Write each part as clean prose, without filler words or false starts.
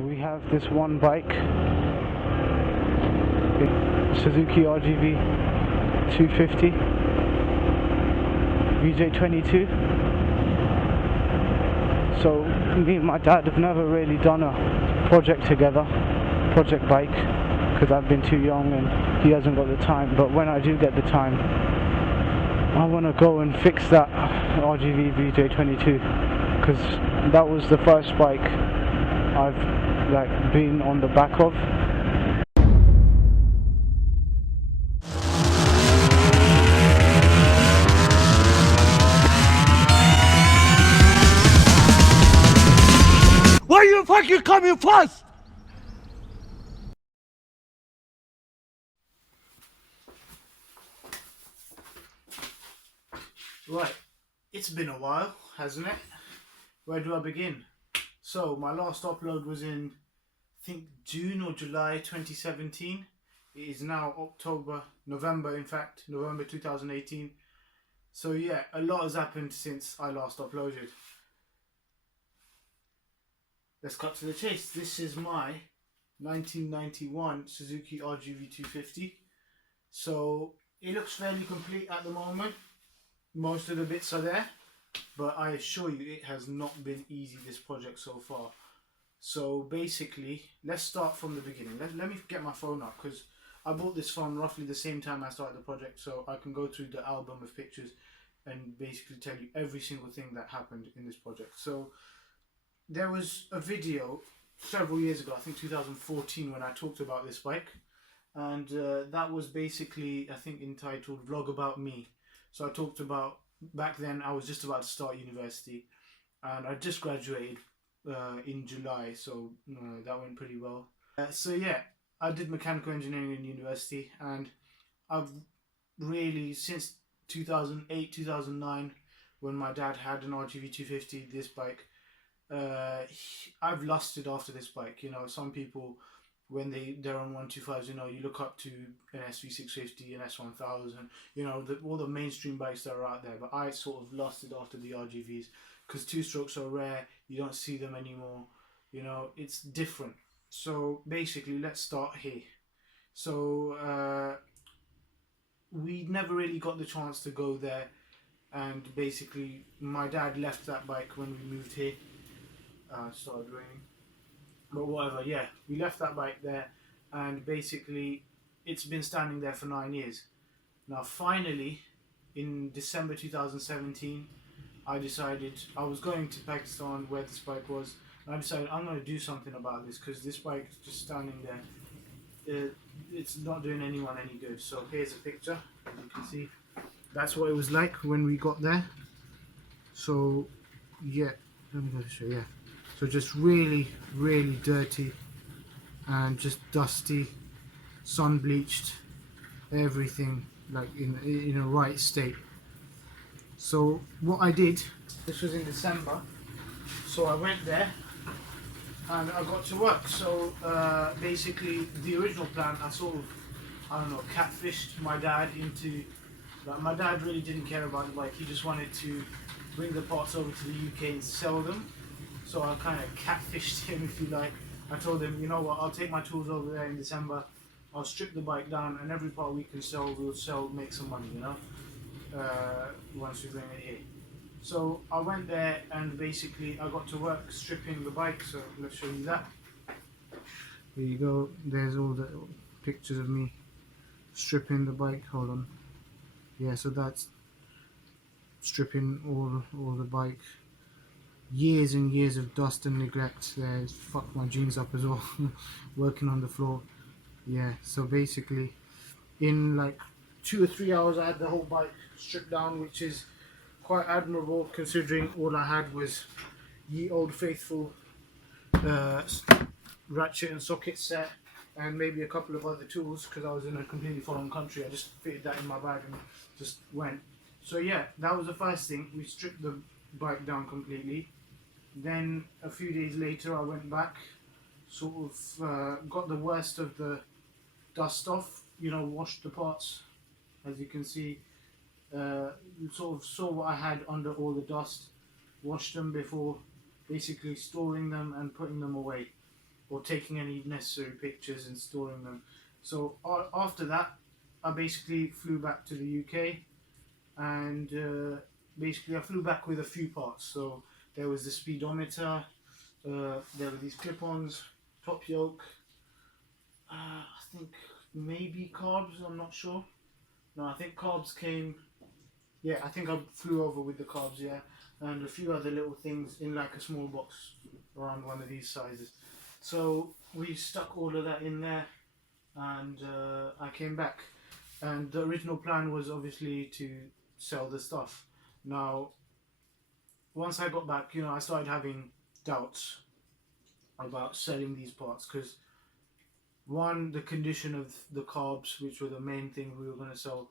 We have this one bike, Suzuki RGV 250 VJ22. So me and my dad have never really done a project together, project bike, because I've been too young and he hasn't got the time. But when I do get the time, I want to go and fix that RGV VJ22, because that was the first bike I've been on the back of. Why are you fucking coming fast? Right, it's been a while, hasn't it? Where do I begin? So my last upload was in, I think, June or July 2017. It is now November 2018. So yeah, a lot has happened since I last uploaded. Let's cut to the chase. This is my 1991 Suzuki RGV 250. So it looks fairly complete at the moment. Most of the bits are there, but I assure you it has not been easy, this project so far. So basically, let's start from the beginning. Let me get my phone up, because I bought this phone roughly the same time I started the project, so I can go through the album of pictures and basically tell you every single thing that happened in this project. So there was a video several years ago, I think 2014, when I talked about this bike, and that was basically, I think, entitled Vlog About Me. So I talked about, back then I was just about to start university and I just graduated in July, so that went pretty well. So yeah, I did mechanical engineering in university, and I've really, since 2008, 2009, when my dad had an RGV 250, this bike, I've lusted after this bike. You know, some people, when they're on 125s, you know, you look up to an SV650, an S1000, you know, all the mainstream bikes that are out there. But I sort of lusted after the RGVs, because two-strokes are rare, you don't see them anymore, you know, it's different. So basically, let's start here. So we never really got the chance to go there, and basically my dad left that bike when we moved here. Started raining. But whatever, yeah, we left that bike there, and basically it's been standing there for 9 years. Now finally, in December 2017, I decided, I was going to Pakistan where this bike was, and I decided I'm going to do something about this, because this bike is just standing there. It's not doing anyone any good. So here's a picture, as you can see. That's what it was like when we got there. So yeah, let me go show you. Yeah. So just really, really dirty and just dusty, sun bleached, everything like in a right state. So what I did, this was in December, so I went there and I got to work. So basically the original plan, I sort of, I don't know, catfished my dad into, like, my dad really didn't care about the bike, he just wanted to bring the parts over to the UK and sell them. So I kind of catfished him, if you like. I told him, you know what, I'll take my tools over there in December, I'll strip the bike down, and every part we can sell, we'll sell, make some money, you know, once we bring it here. So I went there, and basically I got to work stripping the bike, so let's show you that. There you go, there's all the pictures of me stripping the bike. Hold on. Yeah, so that's stripping all the bike. Years and years of dust and neglect. There's fucked my jeans up as well. Working on the floor. Yeah, so basically in like 2 or 3 hours I had the whole bike stripped down, which is quite admirable considering all I had was ye old faithful ratchet and socket set and maybe a couple of other tools, because I was in a completely foreign country. I just fitted that in my bag and just went. So yeah, that was the first thing. We stripped the bike down completely. Then a few days later I went back, sort of got the worst of the dust off, you know, washed the parts, as you can see, sort of saw what I had under all the dust, washed them before basically storing them and putting them away. or taking any necessary pictures and storing them. So after that, I basically flew back to the UK, and basically I flew back with a few parts. So there was the speedometer, there were these clip-ons, top yoke, I think maybe carbs, I'm not sure. No, I think carbs came, yeah, I think I flew over with the carbs, yeah, and a few other little things in like a small box around one of these sizes. So we stuck all of that in there, and I came back, and the original plan was obviously to sell the stuff. Now, once I got back, I started having doubts about selling these parts, because one, the condition of the carbs, which were the main thing we were going to sell,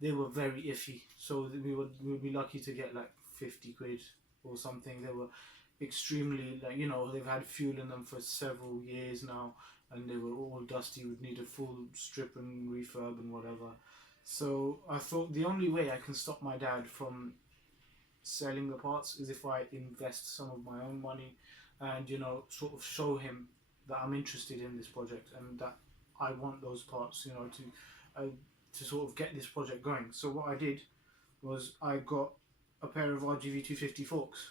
they were very iffy. So we would be lucky to get like 50 quid or something. They were extremely, like, they've had fuel in them for several years now, and they were all dusty, would need a full strip and refurb and whatever. So I thought the only way I can stop my dad from selling the parts is if I invest some of my own money and sort of show him that I'm interested in this project and that I want those parts, to sort of get this project going. So what I did was I got a pair of RGV 250 forks.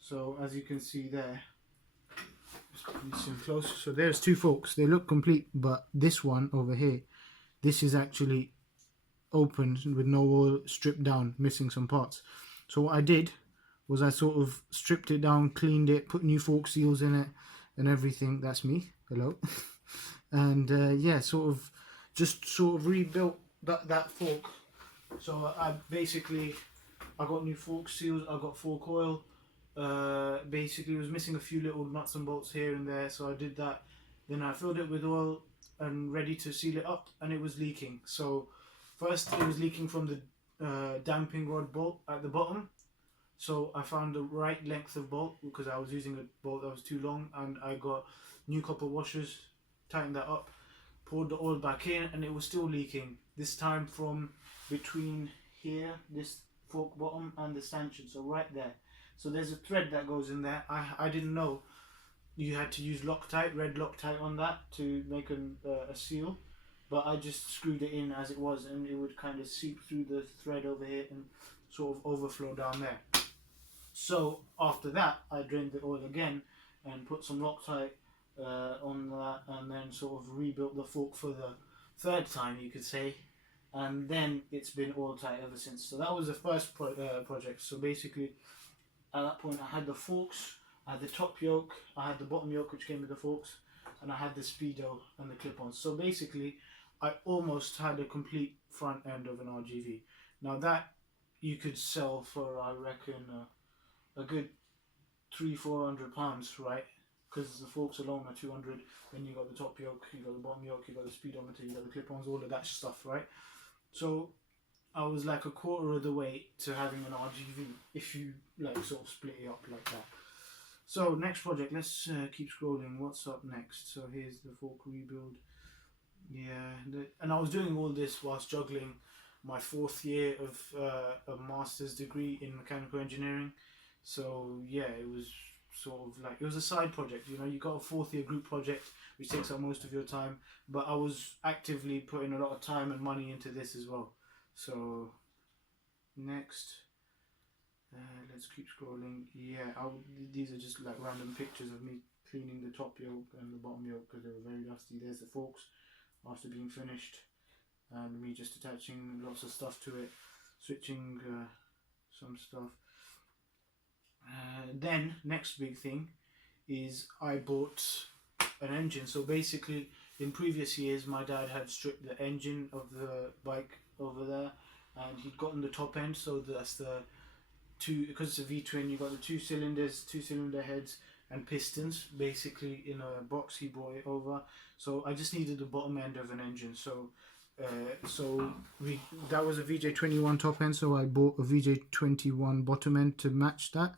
So as you can see there, just put this in close. So there's two forks. They look complete, but this one over here, this is actually open with no oil, stripped down, missing some parts. So what I did was I sort of stripped it down, cleaned it, put new fork seals in it and everything. That's me, hello. And yeah, sort of rebuilt that fork. So I got new fork seals, I got fork oil. Basically it was missing a few little nuts and bolts here and there, so I did that. Then I filled it with oil and ready to seal it up, and it was leaking. So first it was leaking from the damping rod bolt at the bottom. So I found the right length of bolt, because I was using a bolt that was too long, and I got new copper washers, tightened that up, poured the oil back in, and it was still leaking. This time from between here, this fork bottom, and the stanchion, so right there. So there's a thread that goes in there. I didn't know you had to use Loctite, red Loctite on that to make a seal, but I just screwed it in as it was, and it would kind of seep through the thread over here and sort of overflow down there. So after that, I drained the oil again and put some Loctite on that, and then sort of rebuilt the fork for the third time, you could say, and then it's been oil tight ever since. So that was the first project. So basically at that point I had the forks, I had the top yoke, I had the bottom yoke which came with the forks, and I had the speedo and the clip-ons. So basically I almost had a complete front end of an RGV. Now that you could sell for, I reckon, a good £300-400, right? Because the forks alone are 200. Then you got the top yoke, you got the bottom yoke, you got the speedometer, you got the clip-ons, all of that stuff, right? So I was like a quarter of the way to having an RGV if you like sort of split it up like that. So next project, let's keep scrolling. What's up next? So here's the fork rebuild. Yeah, and I was doing all this whilst juggling my 4th year of a master's degree in mechanical engineering. So yeah, it was sort of like, it was a side project. You got a 4th year group project which takes up most of your time, but I was actively putting a lot of time and money into this as well. So next, let's keep scrolling. Yeah, these are just like random pictures of me cleaning the top yoke and the bottom yoke because they were very dusty. There's the forks after being finished, and me just attaching lots of stuff to it, switching some stuff. Then next big thing is I bought an engine. So basically in previous years my dad had stripped the engine of the bike over there, and he'd gotten the top end, so that's the two, because it's a V-twin, you got the 2 cylinders, 2 cylinder heads and pistons basically in a box. He brought it over, so I just needed the bottom end of an engine. So that was a VJ21 top end, so I bought a VJ21 bottom end to match that.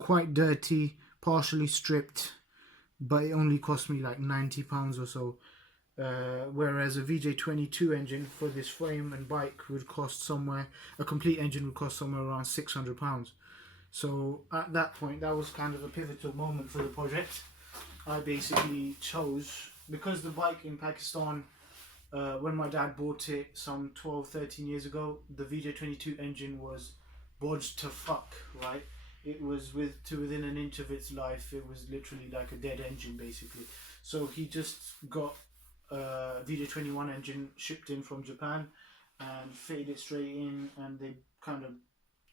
Quite dirty, partially stripped, but it only cost me like £90 or so. Whereas a VJ22 engine for this frame and bike would cost somewhere, a complete engine would cost somewhere around £600. So at that point, that was kind of a pivotal moment for the project, I basically chose, because the bike in Pakistan, when my dad bought it some 12-13 years ago, the VJ22 engine was bodged to fuck, right? It was within an inch of its life. It was literally like a dead engine basically. So he just got a VJ21 engine shipped in from Japan and fitted it straight in, and they kind of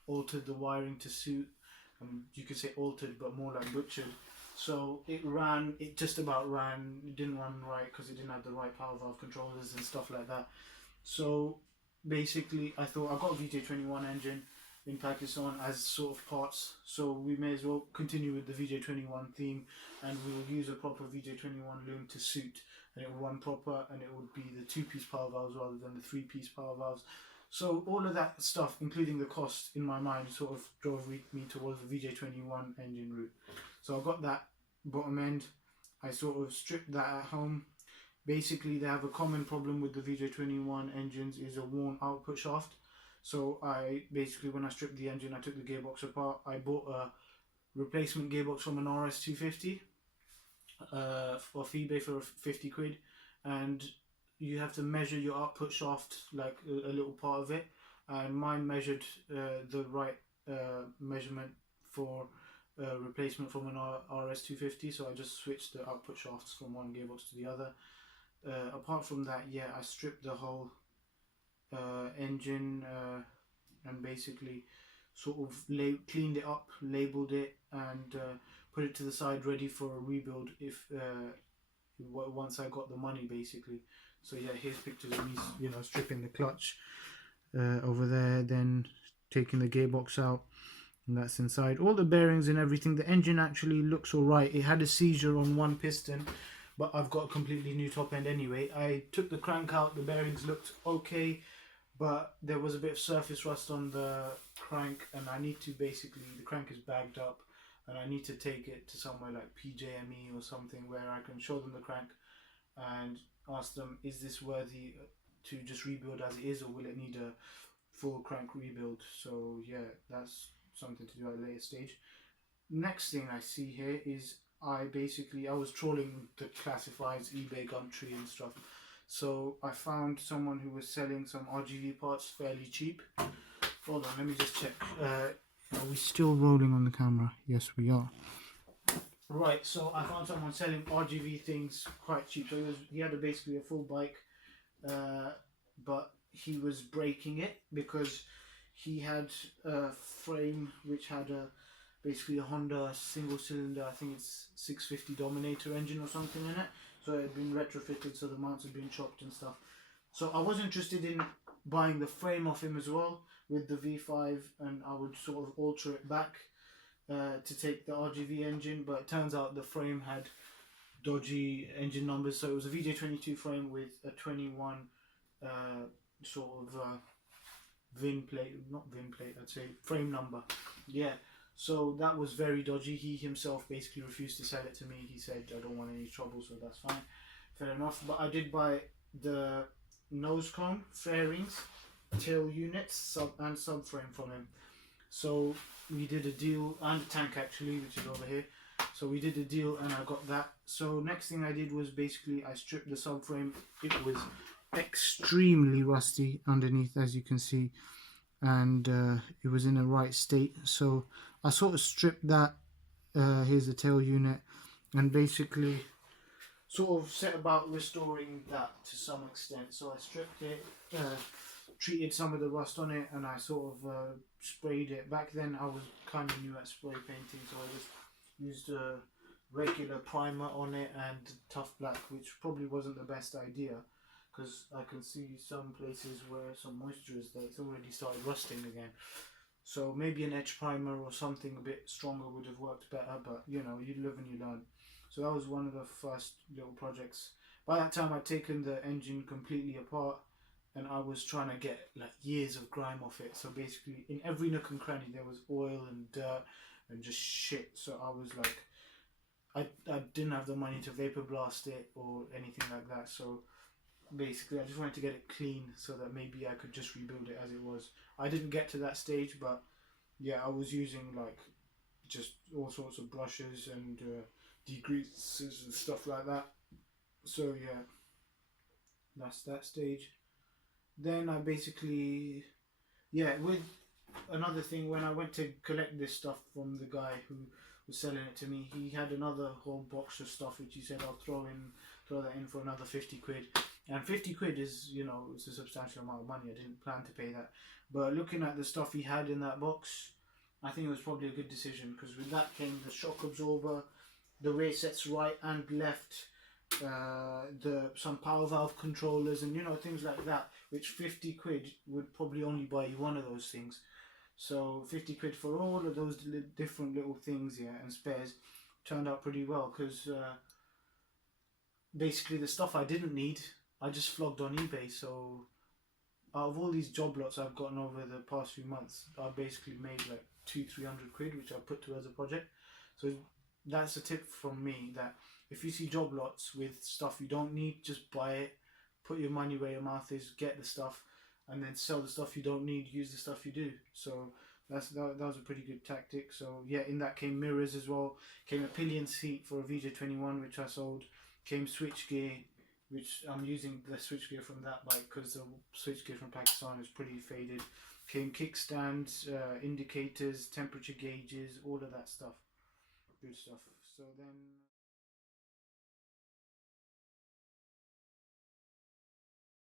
altered the wiring to suit. You could say altered, but more like butchered. So it just about ran. It didn't run right because it didn't have the right power valve controllers and stuff like that. So basically, I thought I got a VJ21 engine in Pakistan as sort of parts, so we may as well continue with the VJ21 theme, and we will use a proper VJ21 loom to suit, and it will run proper, and it would be the 2-piece power valves rather than the 3-piece power valves. So all of that stuff, including the cost, in my mind sort of drove me towards the VJ21 engine route. So I got that bottom end. I sort of stripped that at home. Basically, they have a common problem with the VJ21 engines is a worn output shaft. So I basically, when I stripped the engine, I took the gearbox apart. I bought a replacement gearbox from an RS250 off eBay for 50 quid, and you have to measure your output shaft, like a little part of it, and mine measured the right measurement for replacement from an RS250, so I just switched the output shafts from one gearbox to the other. Apart from that, yeah, I stripped the whole engine and basically sort of cleaned it up, labelled it, and put it to the side ready for a rebuild if once I got the money basically. So yeah, here's pictures of me, you know, stripping the clutch over there, then taking the gearbox out, and that's inside. All the bearings and everything. The engine actually looks alright. It had a seizure on one piston, but I've got a completely new top end anyway. I took the crank out, the bearings looked okay, but there was a bit of surface rust on the crank, and I need to basically, the crank is bagged up, and I need to take it to somewhere like PJME or something where I can show them the crank and ask them, is this worthy to just rebuild as it is, or will it need a full crank rebuild? So yeah, that's something to do at a later stage. Next thing I see here is I was trawling the classifieds, eBay, Gumtree and stuff. So I found someone who was selling some RGV parts fairly cheap. Hold on, let me just check. Are we still rolling on the camera? Yes, we are. Right, so I found someone selling RGV things quite cheap. So he had basically a full bike, but he was breaking it because he had a frame which had basically a Honda single cylinder, I think it's 650 Dominator engine or something in it. So it had been retrofitted, so the mounts had been chopped and stuff. So I was interested in buying the frame off him as well with the V5, and I would sort of alter it back to take the RGV engine, but it turns out the frame had dodgy engine numbers. So it was a VJ22 frame with a 21 sort of VIN plate, not VIN plate, I'd say frame number. Yeah, so that was very dodgy. He himself basically refused to sell it to me. He said, I don't want any trouble, so that's fine. Fair enough. But I did buy the nose cone, fairings, tail units, and subframe from him. So we did a deal, and a tank actually, which is over here. So we did a deal and I got that. So next thing I did was basically I stripped the subframe. It was extremely rusty underneath, as you can see, and it was in the right state. So I sort of stripped that. Here's the tail unit, and basically sort of set about restoring that to some extent. So I stripped it, treated some of the rust on it, and I sort of sprayed it. Back then I was kind of new at spray painting, so I just used a regular primer on it and tough black, which probably wasn't the best idea because I can see some places where some moisture is there, it's already started rusting again. So maybe an etch primer or something a bit stronger would have worked better, but you know, you live and you learn. So that was one of the first little projects. By that time I'd taken the engine completely apart, and I was trying to get like years of grime off it. So basically in every nook and cranny there was oil and dirt and just shit. So I was like, I didn't have the money to vapor blast it or anything like that. So basically I just wanted to get it clean so that maybe I could just rebuild it as it was. I didn't get to that stage, but yeah, I was using like just all sorts of brushes and degreasers and stuff like that. So yeah, that's that stage. Then I basically, yeah, with another thing, when I went to collect this stuff from the guy who was selling it to me, he had another whole box of stuff which he said I'll throw that in for another 50 quid. And 50 quid is, you know, it's a substantial amount of money. I didn't plan to pay that, but looking at the stuff he had in that box, I think it was probably a good decision, because with that came the shock absorber, the way it sets right and left, some power valve controllers, and you know, things like that, which 50 quid would probably only buy you one of those things. So 50 quid for all of those different little things, yeah, and spares, turned out pretty well, because basically the stuff I didn't need, I just flogged on eBay. So out of all these job lots I've gotten over the past few months, I basically made like 200-300 quid, which I put towards a project. So that's a tip from me, that if you see job lots with stuff you don't need, just buy it, put your money where your mouth is, get the stuff, and then sell the stuff you don't need, use the stuff you do. So that was a pretty good tactic. So yeah, in that came mirrors as well, came a pillion seat for a VJ21 which I sold, came switchgear, which I'm using the switchgear from that bike because the switchgear from Pakistan is pretty faded. Came kickstands, indicators, temperature gauges, all of that stuff. Good stuff. So then